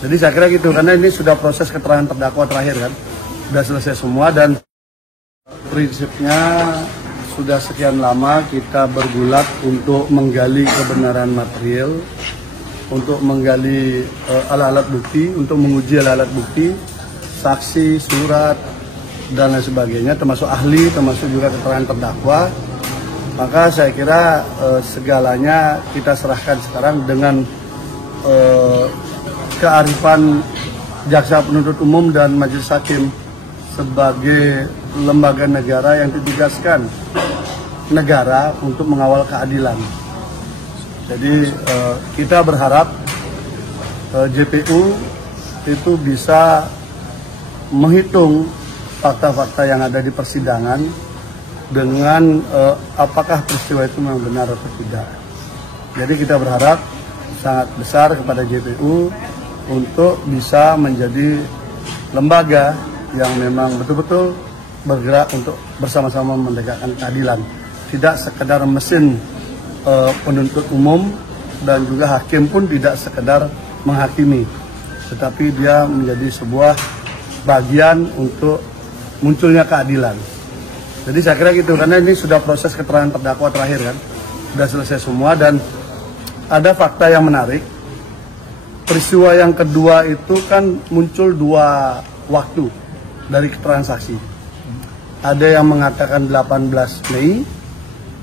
Jadi saya kira gitu, karena ini sudah proses keterangan terdakwa terakhir kan, sudah selesai semua dan prinsipnya sudah sekian lama kita bergulat untuk menggali kebenaran material, untuk menggali alat-alat bukti, untuk menguji alat-alat bukti, saksi, surat, dan lain sebagainya, termasuk ahli, termasuk juga keterangan terdakwa. Maka saya kira segalanya kita serahkan sekarang dengan kearifan jaksa penuntut umum dan majelis hakim sebagai lembaga negara yang ditugaskan negara untuk mengawal keadilan. Jadi kita berharap JPU itu bisa menghitung fakta-fakta yang ada di persidangan dengan apakah peristiwa itu memang benar atau tidak. Jadi kita berharap sangat besar kepada JPU untuk bisa menjadi lembaga yang memang betul-betul bergerak untuk bersama-sama menegakkan keadilan. Tidak sekedar mesin penuntut umum dan juga hakim pun tidak sekedar menghakimi, tetapi dia menjadi sebuah bagian untuk munculnya keadilan. Jadi saya kira gitu, karena ini sudah proses keterangan terdakwa terakhir kan, sudah selesai semua dan ada fakta yang menarik. Peristiwa yang kedua itu kan muncul dua waktu dari keterangan saksi. Ada yang mengatakan 18 Mei,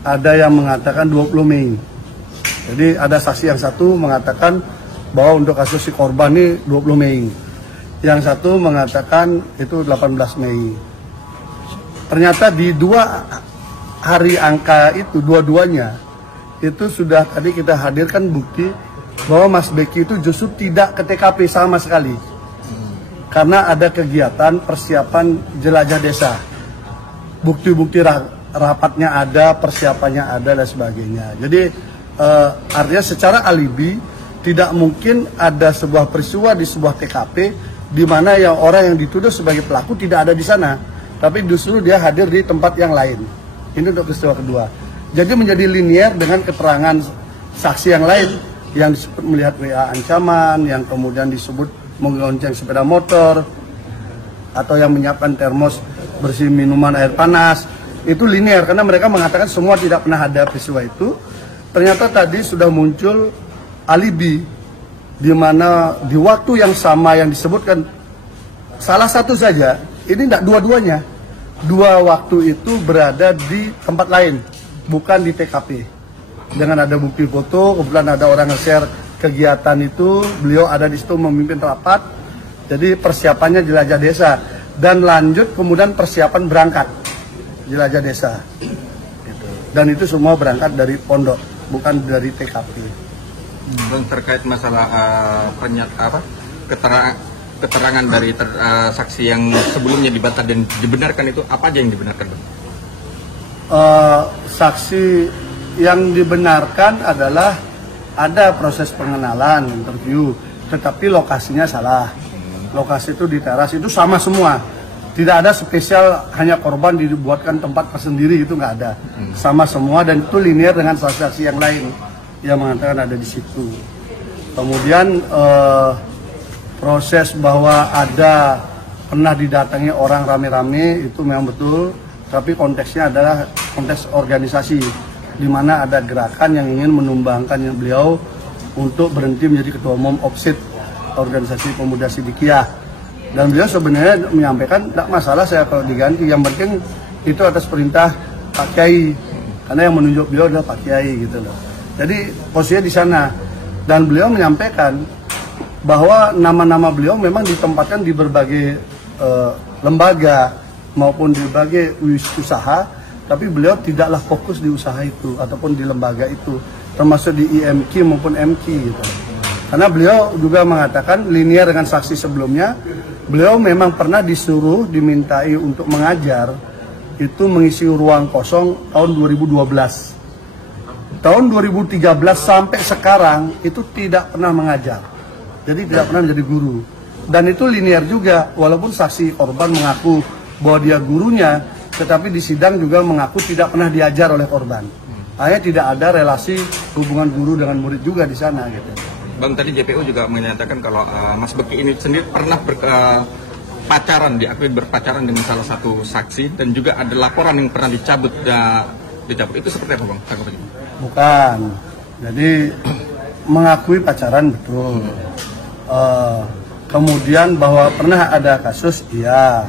ada yang mengatakan 20 Mei. Jadi ada saksi yang satu mengatakan bahwa untuk kasus si korban ini 20 Mei. Yang satu mengatakan itu 18 Mei. Ternyata di dua hari angka itu, dua-duanya, itu sudah tadi kita hadirkan bukti bahwa Mas Beki itu justru tidak ke TKP sama sekali. Karena ada kegiatan persiapan jelajah desa. Bukti-bukti rapatnya ada, persiapannya ada, dan sebagainya. Jadi artinya secara alibi tidak mungkin ada sebuah peristiwa di sebuah TKP di mana yang orang yang dituduh sebagai pelaku tidak ada di sana, tapi justru dia hadir di tempat yang lain. Ini untuk peristiwa kedua. Jadi menjadi linier dengan keterangan saksi yang lain yang disebut melihat WA ancaman, yang kemudian disebut menggonceng sepeda motor, atau yang menyiapkan termos bersih minuman air panas. Itu linier karena mereka mengatakan semua tidak pernah ada peristiwa itu. Ternyata tadi sudah muncul alibi di mana di waktu yang sama yang disebutkan salah satu saja, ini tidak dua-duanya. Dua waktu itu berada di tempat lain, bukan di TKP. Dengan ada bukti foto, kebetulan ada orang nge-share kegiatan itu, beliau ada di situ memimpin rapat. Jadi persiapannya jelajah desa dan lanjut kemudian persiapan berangkat jelajah desa. Gitu. Dan itu semua berangkat dari pondok, bukan dari TKP. Bang, terkait masalah keterangan dari saksi yang sebelumnya dibantah dan dibenarkan itu, apa aja yang dibenarkan, Bang? Saksi yang dibenarkan adalah ada proses pengenalan, interview, tetapi lokasinya salah. Lokasi itu di teras, itu sama semua. Tidak ada spesial hanya korban dibuatkan tempat tersendiri, itu nggak ada. Sama semua dan itu linear dengan saksi-saksi yang lain yang mengatakan ada di situ. Kemudian proses bahwa ada pernah didatangi orang rame-rame itu memang betul, tapi konteksnya adalah konteks organisasi, di mana ada gerakan yang ingin menumbangkan beliau untuk berhenti menjadi ketua umum OPSID, Organisasi Pemuda Sidikiyah. Dan beliau sebenarnya menyampaikan, tidak masalah saya kalau diganti, yang penting itu atas perintah Pak Kiai, karena yang menunjuk beliau adalah Pak Kiai gitu loh. Jadi posisinya di sana, dan beliau menyampaikan bahwa nama-nama beliau memang ditempatkan di berbagai lembaga maupun di berbagai usaha. Tapi beliau tidaklah fokus di usaha itu ataupun di lembaga itu, termasuk di IMQ maupun MQ gitu. Karena beliau juga mengatakan linear dengan saksi sebelumnya, beliau memang pernah disuruh, dimintai untuk mengajar, itu mengisi ruang kosong tahun 2012. Tahun 2013 sampai sekarang itu tidak pernah mengajar. Jadi tidak pernah menjadi guru. Dan itu linear juga, walaupun saksi korban mengaku bahwa dia gurunya, tetapi di sidang juga mengaku tidak pernah diajar oleh korban. Hanya tidak ada relasi hubungan guru dengan murid juga di sana gitu. Bang, tadi JPU juga menyatakan kalau Mas Beki ini sendiri pernah pacaran, diakui berpacaran dengan salah satu saksi, dan juga ada laporan yang pernah dicabut. Itu seperti apa, Bang? Bukan. Jadi mengakui pacaran betul. Kemudian bahwa pernah ada kasus, iya.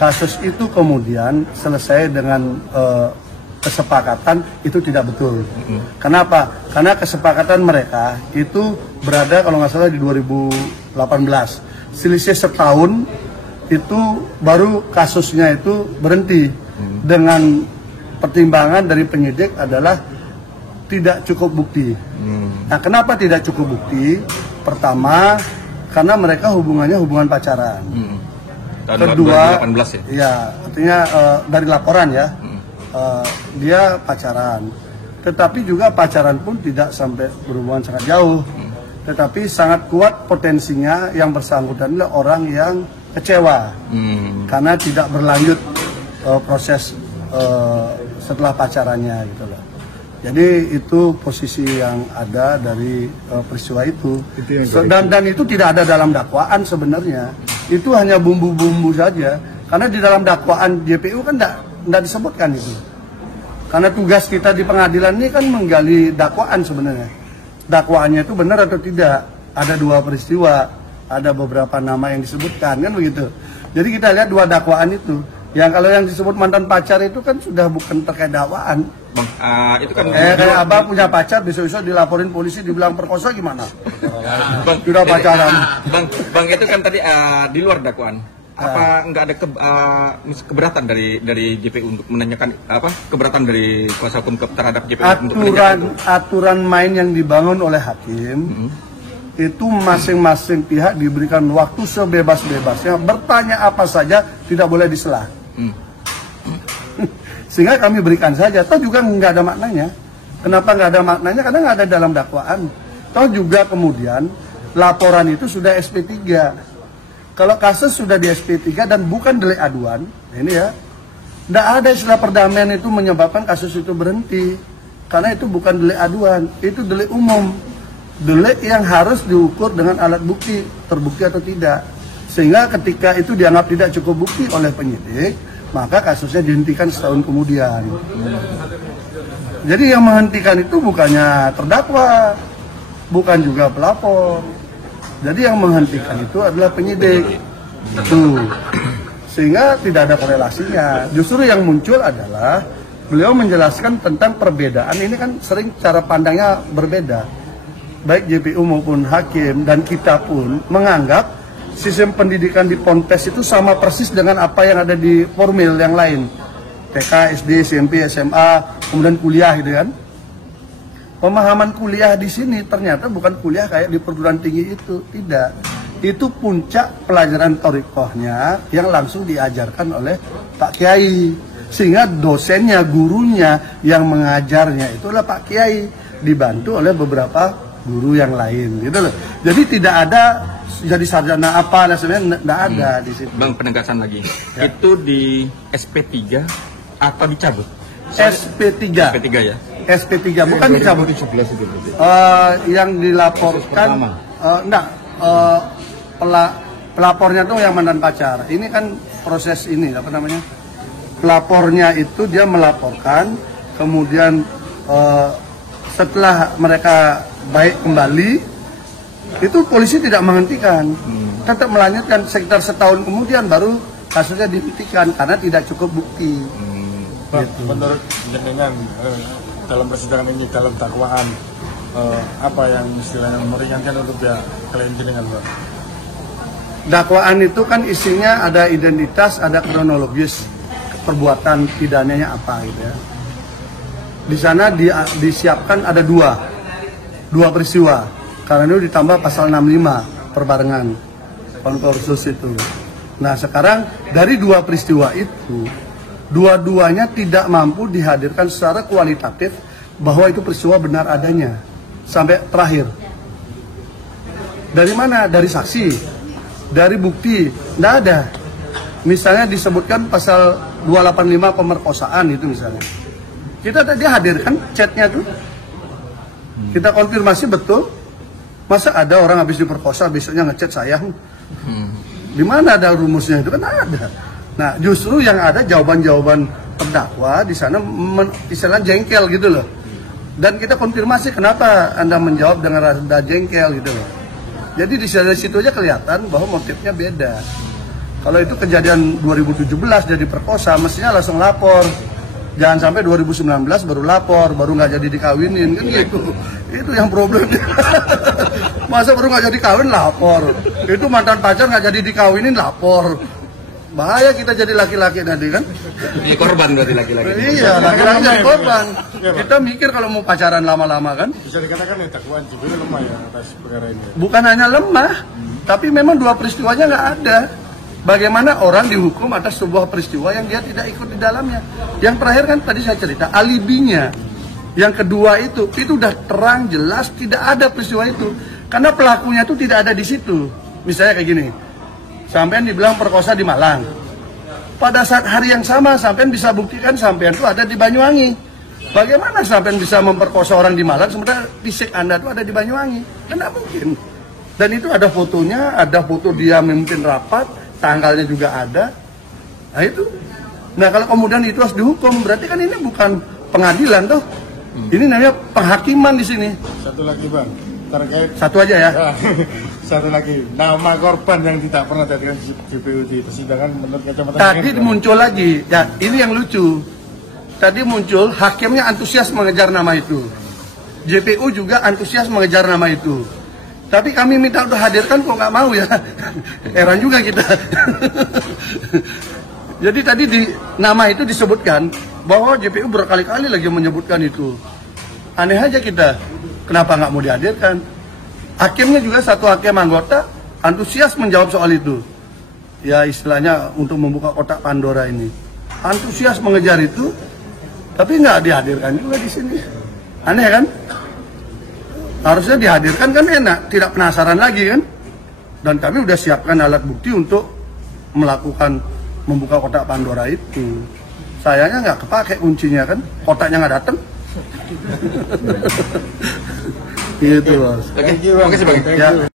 Kasus itu kemudian selesai dengan kesepakatan, itu tidak betul. Kenapa? Karena kesepakatan mereka itu berada kalau nggak salah di 2018. Selisih setahun itu baru kasusnya itu berhenti. Dengan pertimbangan dari penyidik adalah tidak cukup bukti. Nah, kenapa tidak cukup bukti? Pertama, karena mereka hubungannya hubungan pacaran. Kedua, 2018 ya? Ya, artinya dari laporan ya. Dia pacaran, tetapi juga pacaran pun tidak sampai berhubungan sangat jauh, tetapi sangat kuat potensinya yang bersangkutan adalah orang yang kecewa karena tidak berlanjut proses setelah pacarannya gitu loh. Jadi itu posisi yang ada dari peristiwa itu, dan itu tidak ada dalam dakwaan sebenarnya, itu hanya bumbu-bumbu saja, karena di dalam dakwaan JPU kan tidak disebutkan itu. Karena tugas kita di pengadilan ini kan menggali dakwaan sebenarnya. Dakwaannya itu benar atau tidak. Ada 2 peristiwa, ada beberapa nama yang disebutkan, kan begitu. Jadi kita lihat 2 dakwaan itu. Yang kalau yang disebut mantan pacar itu kan sudah bukan terkait dakwaan. Bang, itu kan kayak abang punya pacar, besok-besok dilaporin polisi, dibilang perkosa gimana? Bang, sudah pacaran. Bang itu kan tadi di luar dakwaan. Apa nggak ada keberatan dari JPU untuk menanyakan keberatan dari kuasa hukum terhadap JPU untuk aturan main yang dibangun oleh hakim itu masing-masing pihak diberikan waktu sebebas-bebasnya bertanya apa saja, tidak boleh disela. Sehingga kami berikan saja, toh juga nggak ada maknanya. Kenapa nggak ada maknanya? Karena nggak ada dalam dakwaan. Toh juga kemudian laporan itu sudah SP3. Kalau kasus sudah di SP3 dan bukan delik aduan, ini ya, tidak ada istilah perdamaian itu menyebabkan kasus itu berhenti. Karena itu bukan delik aduan, itu delik umum. Delik yang harus diukur dengan alat bukti, terbukti atau tidak. Sehingga ketika itu dianggap tidak cukup bukti oleh penyidik, maka kasusnya dihentikan setahun kemudian. Jadi yang menghentikan itu bukannya terdakwa, bukan juga pelapor. Jadi yang menghentikan itu adalah penyidik. Tuh. Sehingga tidak ada korelasinya. Justru yang muncul adalah beliau menjelaskan tentang perbedaan. Ini kan sering cara pandangnya berbeda. Baik JPU maupun hakim dan kita pun menganggap sistem pendidikan di Ponpes itu sama persis dengan apa yang ada di formil yang lain. TK, SD, SMP, SMA, kemudian kuliah gitu kan. Pemahaman kuliah di sini ternyata bukan kuliah kayak di perguruan tinggi itu, tidak. Itu puncak pelajaran thoriqohnya yang langsung diajarkan oleh Pak Kiai. Sehingga dosennya, gurunya yang mengajarnya itu adalah Pak Kiai, dibantu oleh beberapa guru yang lain gitu loh. Jadi tidak ada jadi sarjana apa dan sebenarnya tidak ada di situ. Bang, penegasan lagi. Ya. Itu di SP3 atau dicabut? SP3 ya. SP3 bukan dicabut. Yang dilaporkan pelapornya tuh yang mantan pacar. Ini kan proses ini apa namanya? Pelapornya itu dia melaporkan, kemudian setelah mereka baik kembali, itu polisi tidak menghentikan, tetap melanjutkan. Sekitar setahun kemudian baru kasusnya dihentikan karena tidak cukup bukti. Gitu. Menurut jenengan dalam persidangan ini, dalam dakwaan apa yang istilahnya meringankan untuk pihak klien jenengan, Pak? Dakwaan itu kan isinya ada identitas, ada kronologis perbuatan pidananya apa gitu ya. Di sana disiapkan ada dua peristiwa, karena itu ditambah pasal 65 perbarengan konkursus itu. Nah sekarang dari 2 peristiwa itu, dua-duanya tidak mampu dihadirkan secara kualitatif bahwa itu peristiwa benar adanya sampai terakhir. Dari mana? Dari saksi, dari bukti, tidak ada. Misalnya disebutkan pasal 285 pemerkosaan itu misalnya. Kita tadi hadirkan chatnya tuh, kita konfirmasi betul, Masa ada orang habis diperkosa besoknya ngechat saya? Di mana ada rumusnya itu? Kan ada. Nah, justru yang ada jawaban-jawaban terdakwa di sana istilah jengkel gitu loh. Dan kita konfirmasi kenapa Anda menjawab dengan rada jengkel gitu loh. Jadi di situ aja kelihatan bahwa motifnya beda. Kalau itu kejadian 2017 jadi perkosa, mestinya langsung lapor. Jangan sampai 2019 baru lapor, baru nggak jadi dikawinin kan gitu. Itu yang problemnya. Masa baru nggak jadi kawin lapor. Itu mantan pacar nggak jadi dikawinin lapor. Bahaya kita jadi laki-laki nanti kan. Ini korban berarti laki-laki. Iya, laki-laki jadi korban. Kita mikir kalau mau pacaran lama-lama kan. Bisa dikatakan ya dakwaan juga lemah ya atas perkara ini. Bukan hanya lemah, tapi memang dua peristiwanya nggak ada. Bagaimana orang dihukum atas sebuah peristiwa yang dia tidak ikut di dalamnya. Yang terakhir kan tadi saya cerita alibinya. Yang kedua itu udah terang jelas tidak ada peristiwa itu. Karena pelakunya itu tidak ada di situ. Misalnya kayak gini, sampean dibilang perkosa di Malang. Pada saat hari yang sama sampean bisa buktikan sampean itu ada di Banyuwangi. Bagaimana sampean bisa memperkosa orang di Malang sementara fisik Anda itu ada di Banyuwangi? Kan tidak mungkin. Dan itu ada fotonya, ada foto dia memimpin rapat, tanggalnya juga ada. Nah itu. Nah kalau kemudian itu harus dihukum, berarti kan ini bukan pengadilan tuh. Ini namanya penghakiman di sini. Satu lagi Bang, terkait satu aja ya. Satu lagi, nama korban yang tidak pernah dihadirkan JPU di persidangan menurut kacamata. Tadi muncul lagi, ya ini yang lucu. Tadi muncul hakimnya antusias mengejar nama itu. JPU juga antusias mengejar nama itu. Tapi kami minta untuk hadirkan kok nggak mau ya. Heran juga kita. Jadi tadi di nama itu disebutkan bahwa JPU berkali-kali lagi menyebutkan itu. Aneh aja kita. Kenapa nggak mau dihadirkan? Hakimnya juga satu hakim anggota antusias menjawab soal itu. Ya istilahnya untuk membuka kotak Pandora ini. Antusias mengejar itu, tapi nggak dihadirkan juga di sini. Aneh kan? Harusnya dihadirkan kan enak, tidak penasaran lagi kan? Dan kami udah siapkan alat bukti untuk melakukan membuka kotak Pandora itu. Sayangnya nggak kepake kuncinya kan? Kotaknya nggak datang. Gitu bos. Oke, terima kasih Bang. Ya.